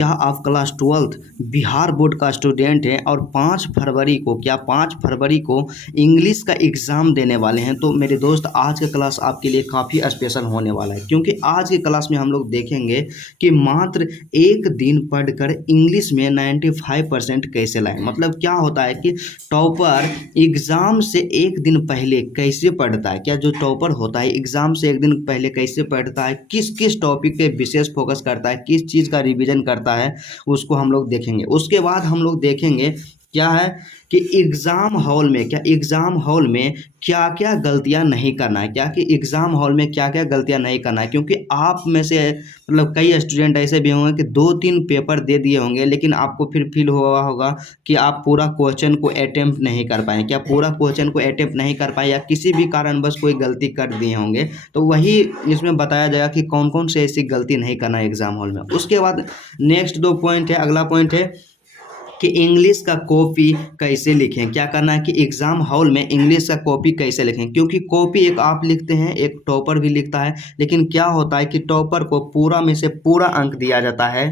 क्या आप class 12th Bihar board का स्टूडेंट हैं और 5 फरवरी को इंग्लिश का एग्ज़ाम देने वाले हैं, तो मेरे दोस्त आज का क्लास आपके लिए काफ़ी स्पेशल होने वाला है, क्योंकि आज के क्लास में हम लोग देखेंगे कि मात्र एक दिन पढ़कर इंग्लिश में 95% कैसे लाएं। मतलब क्या होता है कि टॉपर एग्ज़ाम से एक दिन पहले कैसे पढ़ता है, क्या जो टॉपर होता है एग्ज़ाम से एक दिन पहले कैसे पढ़ता है, किस किस टॉपिक पे विशेष फोकस करता है, किस चीज़ का रिवीजन करता है, उसको हम लोग देखेंगे। उसके बाद हम लोग देखेंगे क्या है कि एग्ज़ाम हॉल में क्या क्या गलतियां नहीं करना है, क्या कि एग्ज़ाम हॉल में क्या क्या गलतियां नहीं करना है, क्योंकि आप में से मतलब कई स्टूडेंट ऐसे भी होंगे कि 2-3 पेपर दे दिए होंगे, लेकिन आपको फिर फील हुआ होगा कि आप पूरा क्वेश्चन को अटेम्प्ट नहीं कर पाए, क्या पूरा क्वेश्चन को अटेम्प्ट नहीं कर पाए या किसी भी कारणवश कोई गलती कर दिए होंगे। तो वही इसमें बताया जाएगा कि कौन कौन से ऐसी गलती नहीं करना है एग्ज़ाम हॉल में। उसके बाद नेक्स्ट 2 पॉइंट है, अगला पॉइंट है कि इंग्लिश का कॉपी कैसे लिखें। क्या करना है कि एग्ज़ाम हॉल में इंग्लिश का कॉपी कैसे लिखें, क्योंकि कॉपी एक आप लिखते हैं, एक टॉपर भी लिखता है, लेकिन क्या होता है कि टॉपर को पूरा में से पूरा अंक दिया जाता है,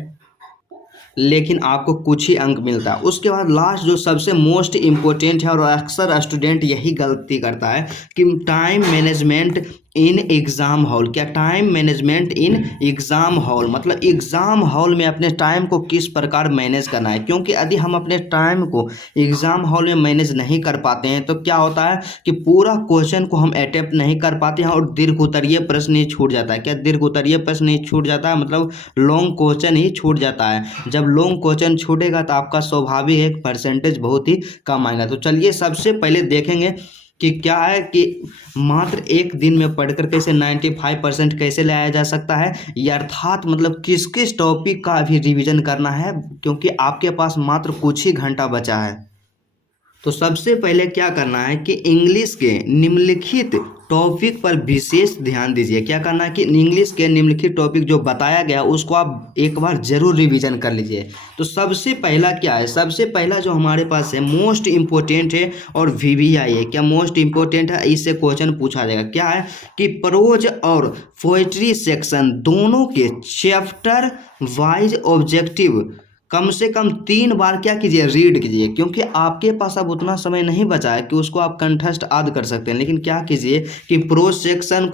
लेकिन आपको कुछ ही अंक मिलता है। उसके बाद लास्ट जो सबसे मोस्ट इम्पोर्टेंट है और अक्सर स्टूडेंट यही गलती करता है कि time management in exam hall. क्या time management in exam hall मतलब एग्ज़ाम हॉल में अपने टाइम को किस प्रकार मैनेज करना है, क्योंकि यदि हम अपने टाइम को एग्ज़ाम हॉल में मैनेज नहीं कर पाते हैं तो क्या होता है कि पूरा क्वेश्चन को हम अटेम्प्ट नहीं कर पाते हैं और दीर्घोत्तरीय प्रश्न ही छूट जाता है। क्या दीर्घोत्तरीय प्रश्न ही छूट जाता है, मतलब लॉन्ग क्वेश्चन ही छूट जाता है। जब लॉन्ग क्वेश्चन छूटेगा तो आपका स्वाभाविक है परसेंटेज बहुत ही कम आएगा। तो चलिए सबसे पहले देखेंगे कि क्या है कि मात्र एक दिन में पढ़कर कैसे 95% कैसे लाया जा सकता है, या अर्थात मतलब किस किस टॉपिक का भी रिवीजन करना है, क्योंकि आपके पास मात्र कुछ ही घंटा बचा है। तो सबसे पहले क्या करना है कि इंग्लिश के निम्नलिखित टॉपिक पर विशेष ध्यान दीजिए। क्या करना है कि इंग्लिश के निम्नलिखित टॉपिक जो बताया गया उसको आप एक बार जरूर रिवीजन कर लीजिए। तो सबसे पहला क्या है, सबसे पहला जो हमारे पास है मोस्ट इम्पोर्टेंट है और वीवीआई है। क्या मोस्ट इम्पोर्टेंट है, इससे क्वेश्चन पूछा जाएगा। क्या है कि प्रोज और पोएट्री सेक्शन दोनों के चैप्टर वाइज ऑब्जेक्टिव कम से कम 3 बार क्या कीजिए, रीड कीजिए, क्योंकि आपके पास अब उतना समय नहीं बचा है कि उसको आप कंठस्थ आदि कर सकते हैं। लेकिन क्या कीजिए कि प्रोज सेक्शन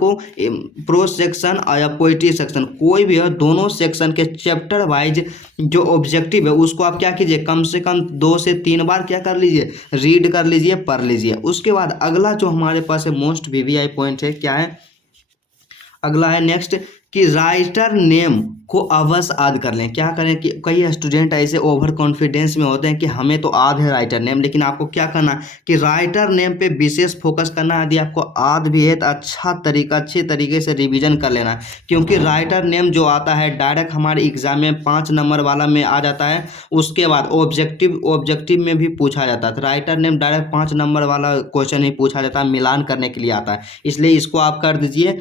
या पोइट्री सेक्शन कोई भी हो, दोनों सेक्शन के चैप्टर वाइज जो ऑब्जेक्टिव है उसको आप क्या कीजिए, कम से कम 2 से 3 बार क्या कर लीजिए, रीड कर लीजिए, पढ़ लीजिए। उसके बाद अगला जो हमारे पास है मोस्ट वीवीआई पॉइंट है, क्या है अगला है नेक्स्ट कि राइटर नेम को अवश्य याद कर लें। क्या करें कि कई स्टूडेंट ऐसे ओवर कॉन्फिडेंस में होते हैं कि हमें तो याद है राइटर नेम, लेकिन आपको क्या करना कि राइटर नेम पे विशेष फोकस करना है। यदि आपको याद भी है तो अच्छे तरीके से रिवीजन कर लेना, क्योंकि राइटर नेम जो आता है डायरेक्ट हमारे एग्जाम में 5 नंबर वाला में आ जाता है। उसके बाद ऑब्जेक्टिव में भी पूछा जाता है। तो राइटर नेम डायरेक्ट 5 नंबर वाला क्वेश्चन ही पूछा जाता है, मिलान करने के लिए आता है, इसलिए इसको आप कर दीजिए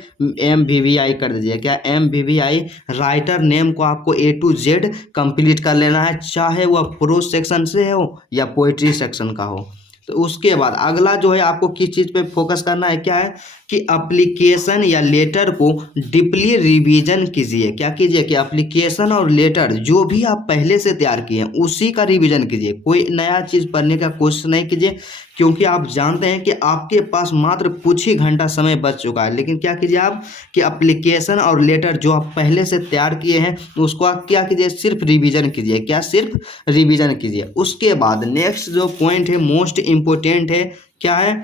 MVVI कर दीजिए। क्या MVVI राइटर नेम को आपको A to Z कंप्लीट कर लेना है, चाहे वह प्रोज सेक्शन से हो या पोएट्री सेक्शन का हो। तो उसके बाद अगला जो है आपको किस चीज़ पे फोकस करना है, क्या है कि एप्लीकेशन या लेटर को डीपली रिवीजन कीजिए। क्या कीजिए कि एप्लीकेशन और लेटर जो भी आप पहले से तैयार किए हैं उसी का रिवीजन कीजिए, कोई नया चीज़ पढ़ने का कोशिश नहीं कीजिए, क्योंकि आप जानते हैं कि आपके पास मात्र कुछ ही घंटा समय बच चुका है। लेकिन क्या कीजिए आप कि एप्लीकेशन और लेटर जो आप पहले से तैयार किए हैं उसको आप क्या कीजिए, सिर्फ रिवीजन कीजिए। क्या सिर्फ रिवीजन कीजिए। उसके बाद नेक्स्ट जो पॉइंट है मोस्ट इम्पोर्टेंट है, क्या है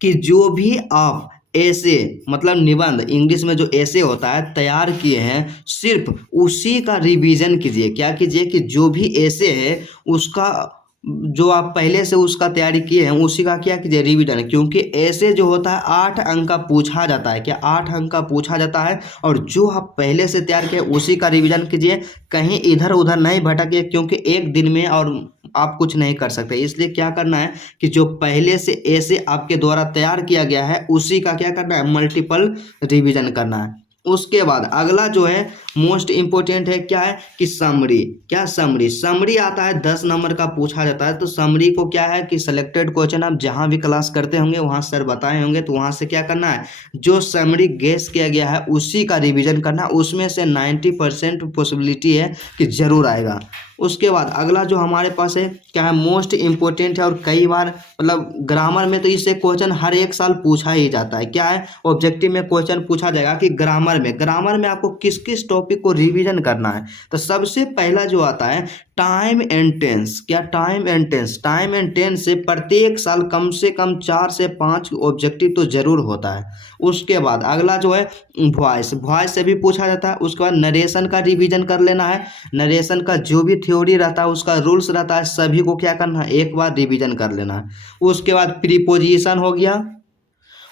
कि जो भी आप ऐसे मतलब निबंध इंग्लिश में जो ऐसे होता है तैयार किए हैं सिर्फ उसी का रिवीजन कीजिए। क्या कीजिए कि जो भी ऐसे है उसका जो आप पहले से उसका तैयारी किए हैं उसी का क्या कीजिए, रिवीजन, क्योंकि ऐसे जो होता है 8 अंक का पूछा जाता है। क्या 8 अंक का पूछा जाता है, और जो आप पहले से तैयार किए उसी का रिवीजन कीजिए, कहीं इधर उधर नहीं भटकिए, क्योंकि एक दिन में और आप कुछ नहीं कर सकते। इसलिए क्या करना है कि जो पहले से ऐसे आपके द्वारा तैयार किया गया है उसी का क्या करना है, मल्टीपल रिवीजन करना है। उसके बाद अगला जो है मोस्ट इम्पोर्टेंट है, क्या है कि समरी। क्या समरी, समरी आता है 10 नंबर का पूछा जाता है। तो समरी को क्या है कि सिलेक्टेड क्वेश्चन आप जहां भी क्लास करते होंगे वहां सर बताए होंगे, तो वहां से क्या करना है, जो समरी गेस किया गया है उसी का रिवीजन करना है। उसमें से 90% पॉसिबिलिटी है कि जरूर आएगा। उसके बाद अगला जो हमारे पास है क्या है, मोस्ट इम्पोर्टेंट है और कई बार मतलब ग्रामर में तो इससे क्वेश्चन हर एक साल पूछा ही जाता है। क्या है, ऑब्जेक्टिव में क्वेश्चन पूछा जाएगा कि ग्रामर में आपको किस किस टॉपिक को रिवीजन करना है। तो सबसे पहला जो आता है टाइम एंड टेंस। क्या, time and tense. Time and tense से प्रत्येक साल कम से कम 4 से 5 ऑब्जेक्टिव तो जरूर होता है। उसके बाद अगला जो है वॉइस, वॉइस से भी पूछा जाता है। उसके बाद नरेशन का रिवीजन कर लेना है। नरेशन का जो भी थ्योरी रहता है, उसका रूल्स रहता है, सभी को क्या करना है, एक बार रिवीजन कर लेना है। उसके बाद प्रीपोजिशन हो गया।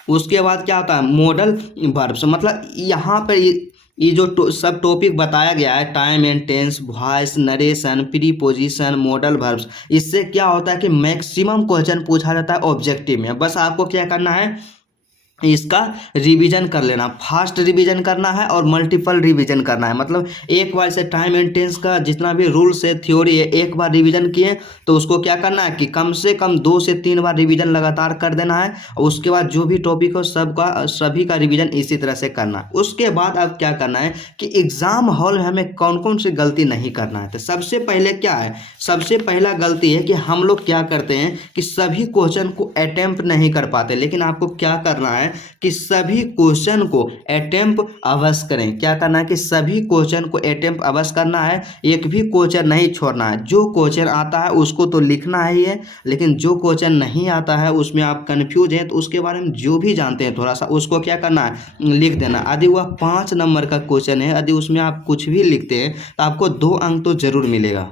उसके बाद क्या होता है, मॉडल वर्ब्स। मतलब यहाँ पर ये जो सब टॉपिक बताया गया है, time and tense, voice, narration, preposition, modal verbs, इससे क्या होता है कि मैक्सिमम क्वेश्चन पूछा जाता है ऑब्जेक्टिव में। बस आपको क्या करना है, इसका रिवीजन कर लेना, फास्ट रिवीजन करना है और मल्टीपल रिवीजन करना है। मतलब एक बार से टाइम एंड टेंस का जितना भी रूल्स है, थ्योरी है, एक बार रिवीजन किए तो उसको क्या करना है कि कम से कम 2 से 3 बार रिवीजन लगातार कर देना है। और उसके बाद जो भी टॉपिक हो सभी का रिवीजन इसी तरह से करना है। उसके बाद अब क्या करना है कि एग्जाम हॉल में हमें कौन कौन सी गलती नहीं करना है। तो सबसे पहले क्या है, सबसे पहला गलती है कि हम लोग क्या करते हैं कि सभी क्वेश्चन को अटेम्प्ट नहीं कर पाते। लेकिन आपको क्या करना है कि सभी क्वेश्चन को अटेम्प्ट अवश्य करें। क्या करना है कि सभी क्वेश्चन को अटेम्प्ट अवश्य करना है, एक भी क्वेश्चन नहीं छोड़ना है। जो क्वेश्चन आता है उसको तो लिखना ही है, लेकिन जो क्वेश्चन नहीं आता है उसमें आप कंफ्यूज हैं तो उसके बारे में जो भी जानते हैं थोड़ा सा उसको क्या करना है, लिख देना। यदि वह 5 नंबर का क्वेश्चन है, यदि उसमें आप कुछ भी लिखते हैं तो आपको 2 अंक तो जरूर मिलेगा।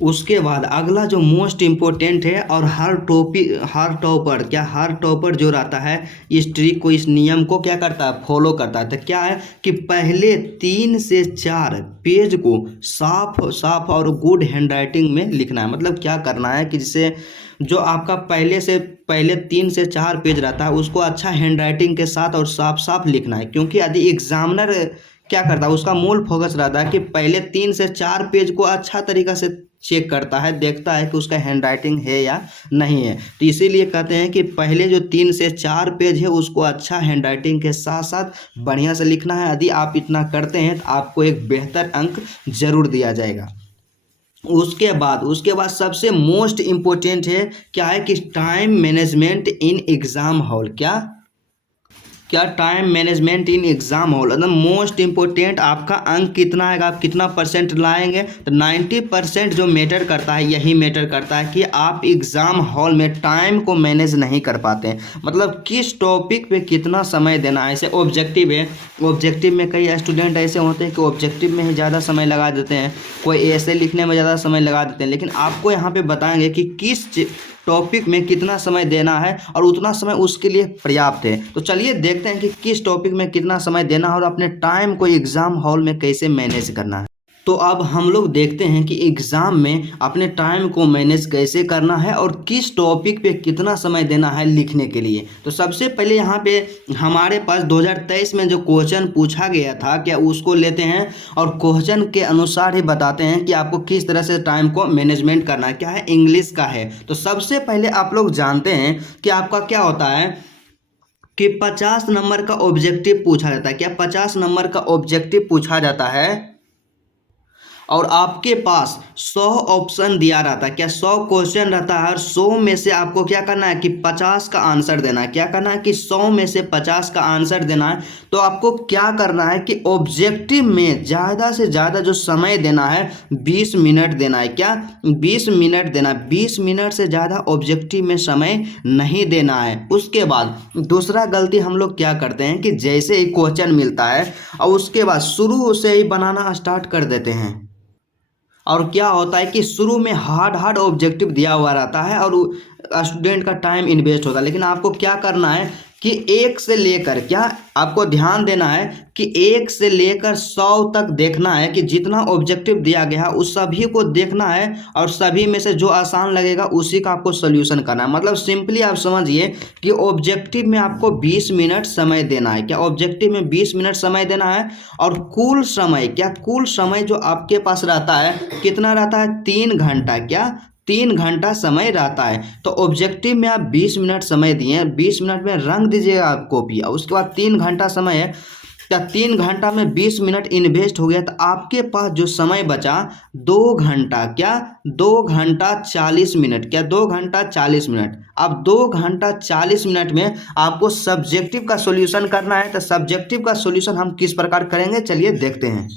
उसके बाद अगला जो मोस्ट इम्पोर्टेंट है और हर टॉपर जो रहता है इस ट्रिक को, इस नियम को क्या करता है, फॉलो करता है। तो क्या है कि पहले 3 से 4 पेज को साफ साफ और गुड हैंडराइटिंग में लिखना है। मतलब क्या करना है कि जिससे जो आपका पहले 3 से 4 पेज रहता है उसको अच्छा हैंडराइटिंग के साथ और साफ साफ लिखना है। क्योंकि यदि एग्जामिनर क्या करता है, उसका मूल फोकस रहता है कि पहले 3 से 4 पेज को अच्छा तरीका से चेक करता है, देखता है कि उसका हैंडराइटिंग है या नहीं है। तो इसीलिए कहते हैं कि पहले जो 3 से 4 पेज है उसको अच्छा हैंडराइटिंग के साथ साथ बढ़िया से लिखना है। यदि आप इतना करते हैं तो आपको एक बेहतर अंक जरूर दिया जाएगा। उसके बाद सबसे मोस्ट इम्पोर्टेंट है क्या है कि time management in exam hall. क्या time management in exam hall, मतलब मोस्ट इंपोर्टेंट आपका अंक कितना आएगा, आप कितना परसेंट लाएंगे। तो 90% जो मैटर करता है यही मैटर करता है कि आप एग्जाम हॉल में टाइम को मैनेज नहीं कर पाते हैं। मतलब किस टॉपिक पे कितना समय देना है। ऐसे ऑब्जेक्टिव है, ऑब्जेक्टिव में कई स्टूडेंट ऐसे होते हैं कि ऑब्जेक्टिव में ही ज़्यादा समय लगा देते हैं, कोई ऐसे लिखने में ज़्यादा समय लगा देते हैं। लेकिन आपको यहाँ पे बताएंगे कि किस टॉपिक में कितना समय देना है और उतना समय उसके लिए पर्याप्त है। तो चलिए देखते हैं कि किस टॉपिक में कितना समय देना है और अपने टाइम को एग्जाम हॉल में कैसे मैनेज करना है। तो अब हम लोग देखते हैं कि एग्ज़ाम में अपने टाइम को मैनेज कैसे करना है और किस टॉपिक पे कितना समय देना है लिखने के लिए। तो सबसे पहले यहाँ पे हमारे पास 2023 में जो क्वेश्चन पूछा गया था, क्या उसको लेते हैं और क्वेश्चन के अनुसार ही बताते हैं कि आपको किस तरह से टाइम को मैनेजमेंट करना है। क्या है, इंग्लिश का है। तो सबसे पहले आप लोग जानते हैं कि आपका क्या होता है कि 50 नंबर का ऑब्जेक्टिव पूछा जाता है। क्या 50 नंबर का ऑब्जेक्टिव पूछा जाता है और आपके पास 100 ऑप्शन दिया रहता है। क्या 100 क्वेश्चन रहता है और 100 में से आपको क्या करना है कि 50 का आंसर देना है। क्या करना है कि 100 में से 50 का आंसर देना है। तो आपको क्या करना है कि ऑब्जेक्टिव में ज़्यादा से ज़्यादा जो समय देना है 20 मिनट देना है। क्या 20 मिनट देना है, 20 मिनट से ज़्यादा ऑब्जेक्टिव में समय नहीं देना है। उसके बाद दूसरा गलती हम लोग क्या करते हैं कि जैसे ही क्वेश्चन मिलता है और उसके बाद शुरू से ही बनाना स्टार्ट कर देते हैं। और क्या होता है कि शुरू में हार्ड ऑब्जेक्टिव दिया हुआ रहता है और स्टूडेंट का टाइम इन्वेस्ट होता है। लेकिन आपको क्या करना है कि 1 से लेकर, क्या आपको ध्यान देना है कि 1 से लेकर 100 तक देखना है कि जितना ऑब्जेक्टिव दिया गया है उस सभी को देखना है और सभी में से जो आसान लगेगा उसी का आपको सोल्यूशन करना है। मतलब सिंपली आप समझिए कि ऑब्जेक्टिव में आपको 20 मिनट समय देना है। क्या ऑब्जेक्टिव में 20 मिनट समय देना है और कुल समय, क्या कुल समय जो आपके पास रहता है कितना रहता है, 3 घंटा। क्या 3 घंटा समय रहता है। तो ऑब्जेक्टिव में आप 20 मिनट समय दिए, 20 मिनट में रंग दीजिएगा आप कॉपी, और उसके बाद 3 घंटा समय है। क्या 3 घंटा में 20 मिनट इन्वेस्ट हो गया तो आपके पास जो समय बचा 2 घंटा, क्या 2 घंटा 40 मिनट, क्या 2 घंटा 40 मिनट। अब 2 घंटा 40 मिनट में आपको सब्जेक्टिव का सॉल्यूशन करना है। तो सब्जेक्टिव का सॉल्यूशन हम किस प्रकार करेंगे, चलिए देखते हैं।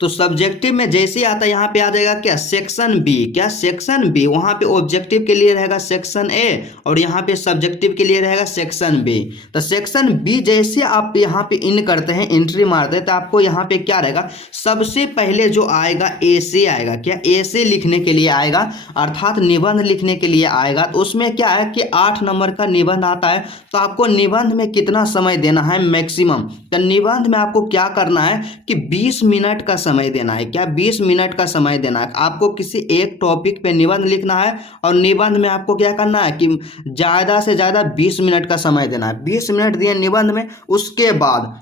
तो सब्जेक्टिव में जैसे ही आता है यहाँ पे आ जाएगा क्या, सेक्शन बी। क्या सेक्शन बी, वहाँ पे ऑब्जेक्टिव के लिए रहेगा सेक्शन ए और यहाँ पे सब्जेक्टिव के लिए रहेगा सेक्शन बी। तो सेक्शन बी जैसे आप यहाँ पे इन करते हैं, एंट्री मारते हैं, तो आपको यहाँ पे क्या रहेगा, सबसे पहले जो आएगा एसे आएगा। क्या एसे लिखने के लिए आएगा, अर्थात निबंध लिखने के लिए आएगा। तो उसमें क्या है कि 8 नंबर का निबंध आता है। तो आपको निबंध में कितना समय देना है, मैक्सिमम। तो निबंध में आपको क्या करना है कि 20 मिनट का समय देना है। क्या 20 मिनट का समय देना है। आपको किसी एक टॉपिक पे निबंध लिखना है और निबंध में आपको क्या करना है कि ज़्यादा से ज़्यादा 20 मिनट का समय देना है। 20 मिनट दिए निबंध में। उसके बाद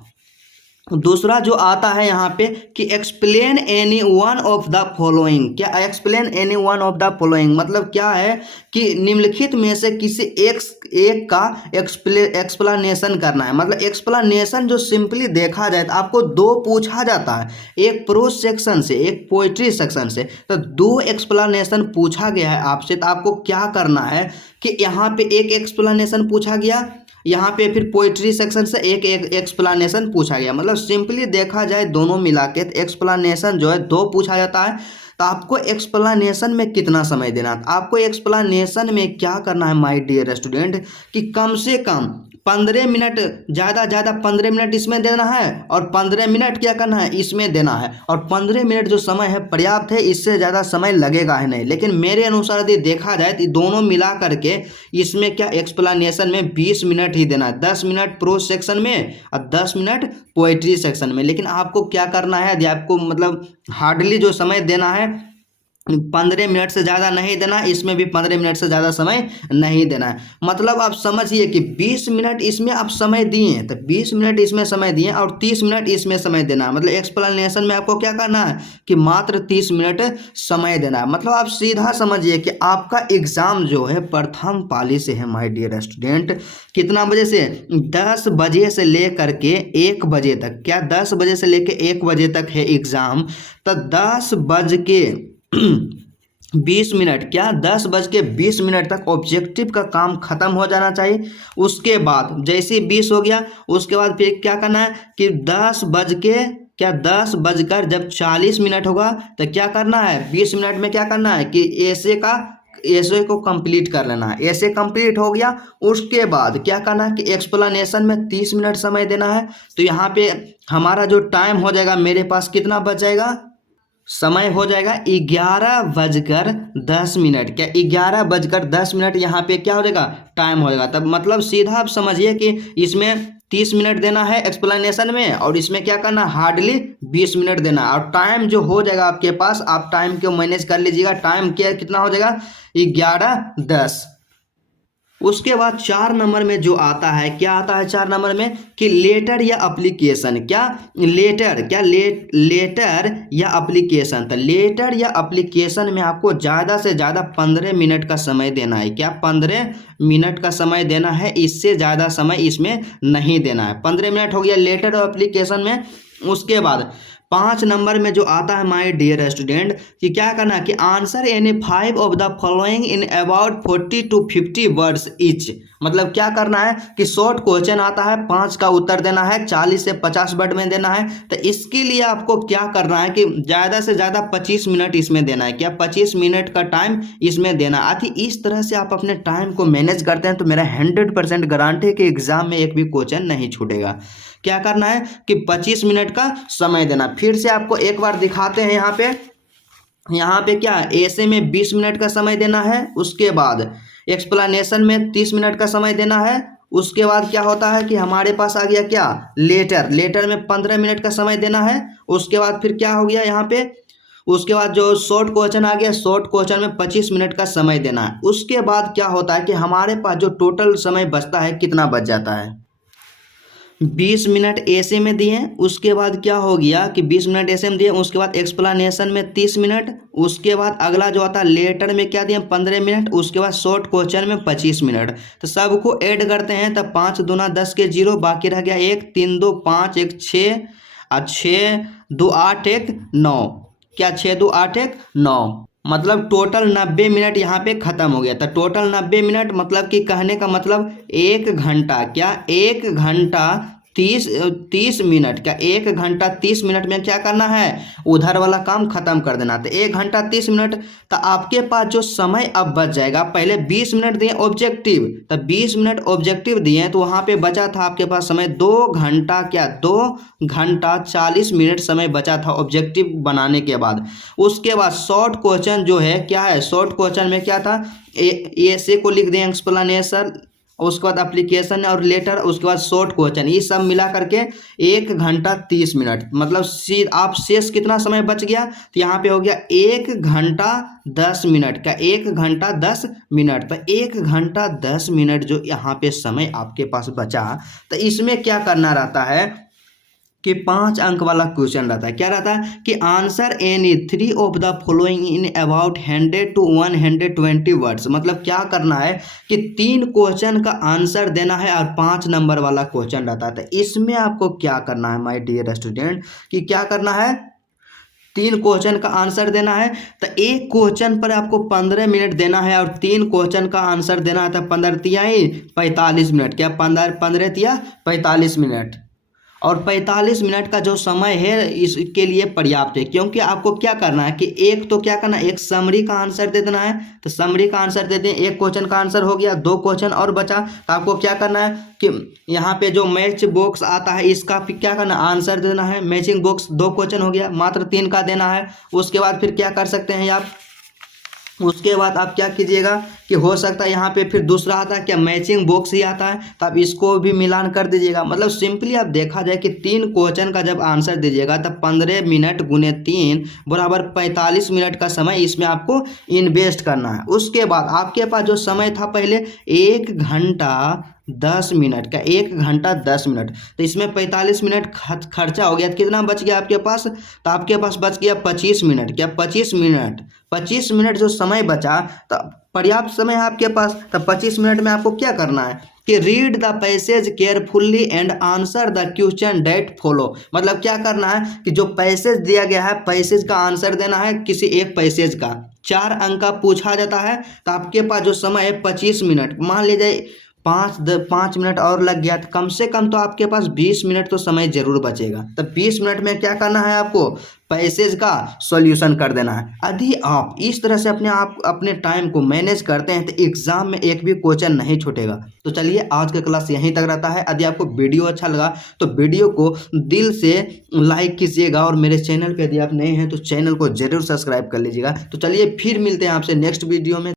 दूसरा जो आता है यहाँ पे कि explain any one of the following. क्या explain any one of the following मतलब क्या है कि निम्नलिखित में से किसी एक का एक्सप्लेनेशन करना है। मतलब एक्सप्लेनेशन जो सिंपली देखा जाए तो आपको 2 पूछा जाता है, एक प्रोज सेक्शन से, एक पोइट्री सेक्शन से। तो 2 एक्सप्लेनेशन पूछा गया है आपसे। तो आपको क्या करना है कि यहाँ पे एक एक्सप्लेनेशन पूछा गया, यहाँ पे फिर पोइट्री सेक्शन से एक एक्सप्लेनेशन पूछा गया। मतलब सिंपली देखा जाए दोनों मिला के एक्सप्लेनेशन जो है 2 पूछा जाता है। तो आपको एक्सप्लेनेशन में कितना समय देना है, आपको एक्सप्लेनेशन में क्या करना है माय डियर स्टूडेंट कि कम से कम 15 मिनट, ज़्यादा 15 मिनट इसमें देना है और 15 मिनट क्या करना है, इसमें देना है। और 15 मिनट जो समय है पर्याप्त है, इससे ज़्यादा समय लगेगा ही नहीं। लेकिन मेरे अनुसार यदि देखा जाए तो दोनों मिला करके इसमें क्या एक्सप्लेनेशन में 20 मिनट ही देना है, 10 मिनट प्रोज सेक्शन में और 10 मिनट पोएट्री सेक्शन में। लेकिन आपको क्या करना है, यदि आपको मतलब हार्डली जो समय देना है 15 मिनट से ज़्यादा नहीं देना, इसमें भी 15 मिनट से ज़्यादा समय नहीं देना है। मतलब आप समझिए कि 20 मिनट इसमें आप समय दिए, तो 20 मिनट इसमें समय दिए और 30 मिनट इसमें समय देना है। मतलब एक्सप्लेनेशन में आपको क्या करना है कि मात्र 30 मिनट समय देना है। मतलब आप सीधा समझिए कि आपका एग्ज़ाम जो है प्रथम पाली से है माय डियर स्टूडेंट। कितना बजे से, 10 बजे से लेकर के 1 बजे तक। क्या 10 बजे से लेकर 1 बजे तक है एग्ज़ाम। तो 10 बज के 20 मिनट, क्या 10:20 तक ऑब्जेक्टिव का काम खत्म हो जाना चाहिए। उसके बाद जैसे ही 20 हो गया, उसके बाद फिर क्या करना है कि 10 बजकर जब 40 मिनट होगा तो क्या करना है, 20 मिनट में क्या करना है कि ऐसे को कंप्लीट कर लेना है। ऐसे कंप्लीट हो गया, उसके बाद क्या करना है कि एक्सप्लेनेशन में 30 मिनट समय देना है। तो यहाँ पे हमारा जो टाइम हो जाएगा, मेरे पास कितना बच जाएगा, समय हो जाएगा 11:10। क्या 11:10 यहाँ पे क्या हो जाएगा, टाइम हो जाएगा। तब मतलब सीधा आप समझिए कि इसमें 30 मिनट देना है एक्सप्लेनेशन में और इसमें क्या करना, हार्डली 20 मिनट देना है। और टाइम जो हो जाएगा आपके पास, आप टाइम को मैनेज कर लीजिएगा। टाइम क्या कितना हो जाएगा, 11:10। उसके बाद 4 नंबर में जो आता है, क्या आता है 4 नंबर में कि लेटर या एप्लीकेशन। क्या लेटर या एप्लीकेशन। तो लेटर या एप्लीकेशन में आपको ज़्यादा से ज़्यादा 15 मिनट का समय देना है। क्या 15 मिनट का समय देना है, इससे ज़्यादा समय इसमें नहीं देना है। 15 मिनट हो गया लेटर और एप्लीकेशन में। उसके बाद 5 नंबर में जो आता है माय डियर स्टूडेंट कि क्या करना है कि answer any 5 of the following in about 40 to 50 words each. मतलब क्या करना है कि शॉर्ट क्वेश्चन आता है, 5 का उत्तर देना है, 40 से 50 वर्ड में देना है। तो इसके लिए आपको क्या करना है कि ज़्यादा से ज़्यादा 25 मिनट इसमें देना है। क्या 25 मिनट का टाइम इसमें देना है। आखिर इस तरह से आप अपने टाइम को मैनेज करते हैं तो मेरा 100% गारंटी है कि एग्जाम में एक भी क्वेश्चन नहीं छूटेगा। क्या करना है कि 25 मिनट का समय देना। फिर से आपको एक बार दिखाते हैं यहाँ पे क्या ऐसे में 20 मिनट का समय देना है। उसके बाद एक्सप्लेनेशन में 30 मिनट का समय देना है। उसके बाद क्या होता है कि हमारे पास आ गया क्या, लेटर। लेटर में 15 मिनट का समय देना है। उसके बाद फिर क्या हो गया यहाँ पे, उसके बाद जो शॉर्ट क्वेश्चन आ गया, शॉर्ट क्वेश्चन में 25 मिनट का समय देना है। उसके बाद क्या होता है कि हमारे पास जो टोटल समय बचता है कितना बच जाता है, 20 मिनट ऐसे में दिए। उसके बाद क्या हो गया कि 20 मिनट ऐसे में दिए, उसके बाद एक्सप्लेनेशन में 30 मिनट। उसके बाद अगला जो आता है लेटर में क्या दिए, 15 मिनट। उसके बाद शॉर्ट क्वेश्चन में 25 मिनट। तो सबको ऐड करते हैं तब 5 दूना 10 के 0, बाकी रह गया 1, 3 2 5, 1 6 और 6 2 8 1 9। क्या 6 2 8 1 9, मतलब टोटल 90 मिनट यहाँ पे खत्म हो गया। तो टोटल 90 मिनट मतलब कि कहने का मतलब 1 घंटा, क्या 1 घंटा 30 मिनट, क्या 1 घंटा 30 मिनट में क्या करना है, उधर वाला काम खत्म कर देना। तो 1 घंटा 30 मिनट, तो आपके पास जो समय अब बच जाएगा, पहले 20 मिनट दिए ऑब्जेक्टिव, तो 20 मिनट ऑब्जेक्टिव दिए तो वहाँ पे बचा था आपके पास समय 2 घंटा, क्या 2 घंटा 40 मिनट समय बचा था ऑब्जेक्टिव बनाने के बाद। उसके बाद शॉर्ट क्वेश्चन जो है क्या है, शॉर्ट क्वेश्चन में क्या था, ऐसे को लिख दें एक्सप्लेनेशन, उसके बाद एप्लीकेशन और लेटर, उसके बाद शॉर्ट क्वेश्चन, ये सब मिला करके 1 घंटा 30 मिनट, मतलब आप शेष कितना समय बच गया, तो यहाँ पे हो गया 1 घंटा 10 मिनट का, 1 घंटा 10 मिनट। तो 1 घंटा 10 मिनट जो यहाँ पे समय आपके पास बचा, तो इसमें क्या करना रहता है कि 5 अंक वाला क्वेश्चन रहता है। क्या रहता है कि answer any 3 of the following in about 100 to 120 words. मतलब क्या करना है कि 3 क्वेश्चन का आंसर देना है और 5 नंबर वाला क्वेश्चन रहता है। तो इसमें आपको क्या करना है माय डियर स्टूडेंट, कि क्या करना है, 3 क्वेश्चन का आंसर देना है। तो एक क्वेश्चन पर आपको 15 मिनट देना है और 3 क्वेश्चन का आंसर देना है। तो 15 तिया 45 मिनट, क्या 15 तिया 45 मिनट, और 45 मिनट का जो समय है इसके लिए पर्याप्त है। क्योंकि आपको क्या करना है कि एक तो क्या करना है, एक समरी का आंसर दे देना है। तो समरी का आंसर दे दें, एक क्वेश्चन का आंसर हो गया, 2 क्वेश्चन और बचा। तो आपको क्या करना है कि यहाँ पे जो मैच बॉक्स आता है इसका फिर क्या करना, आंसर देना है। मैचिंग बॉक्स 2 क्वेश्चन हो गया, मात्र 3 का देना है। उसके बाद फिर क्या कर सकते हैं आप, उसके बाद आप क्या कीजिएगा कि हो सकता है यहाँ पे फिर दूसरा आता है क्या, मैचिंग बॉक्स ही आता है, तो आप इसको भी मिलान कर दीजिएगा। मतलब सिंपली आप देखा जाए कि 3 क्वेश्चन का जब आंसर दीजिएगा तब 15 मिनट गुने 3 बराबर 45 मिनट का समय इसमें आपको इन्वेस्ट करना है। उसके बाद आपके पास जो समय था पहले 1 घंटा 10 मिनट का, 1 घंटा 10 मिनट, तो इसमें 45 मिनट खर्चा हो गया। तो कितना बच गया आपके पास, तो आपके पास बच गया 25 मिनट, क्या 25 मिनट, 25 मिनट जो समय बचा तो पर्याप्त समय है आपके पास। तो 25 मिनट में आपको क्या करना है कि read the passage carefully and answer the question that follow. मतलब क्या करना है कि जो पैसेज दिया गया है, पैसेज का आंसर देना है, किसी एक पैसेज का 4 अंक का पूछा जाता है। तो आपके पास जो समय है 25 मिनट, मान लीजिए 5 मिनट और लग गया, तो कम से कम तो आपके पास 20 मिनट तो समय जरूर बचेगा। तो 20 मिनट में क्या करना है आपको, पैसेज का सॉल्यूशन कर देना है। यदि आप इस तरह से अपने टाइम को मैनेज करते हैं तो एग्जाम में एक भी क्वेश्चन नहीं छूटेगा। तो चलिए आज का क्लास यहीं तक रहता है। यदि आपको वीडियो अच्छा लगा तो वीडियो को दिल से लाइक कीजिएगा, और मेरे चैनल पे यदि आप नए हैं तो चैनल को जरूर सब्सक्राइब कर लीजिएगा। तो चलिए फिर मिलते हैं आपसे नेक्स्ट वीडियो में।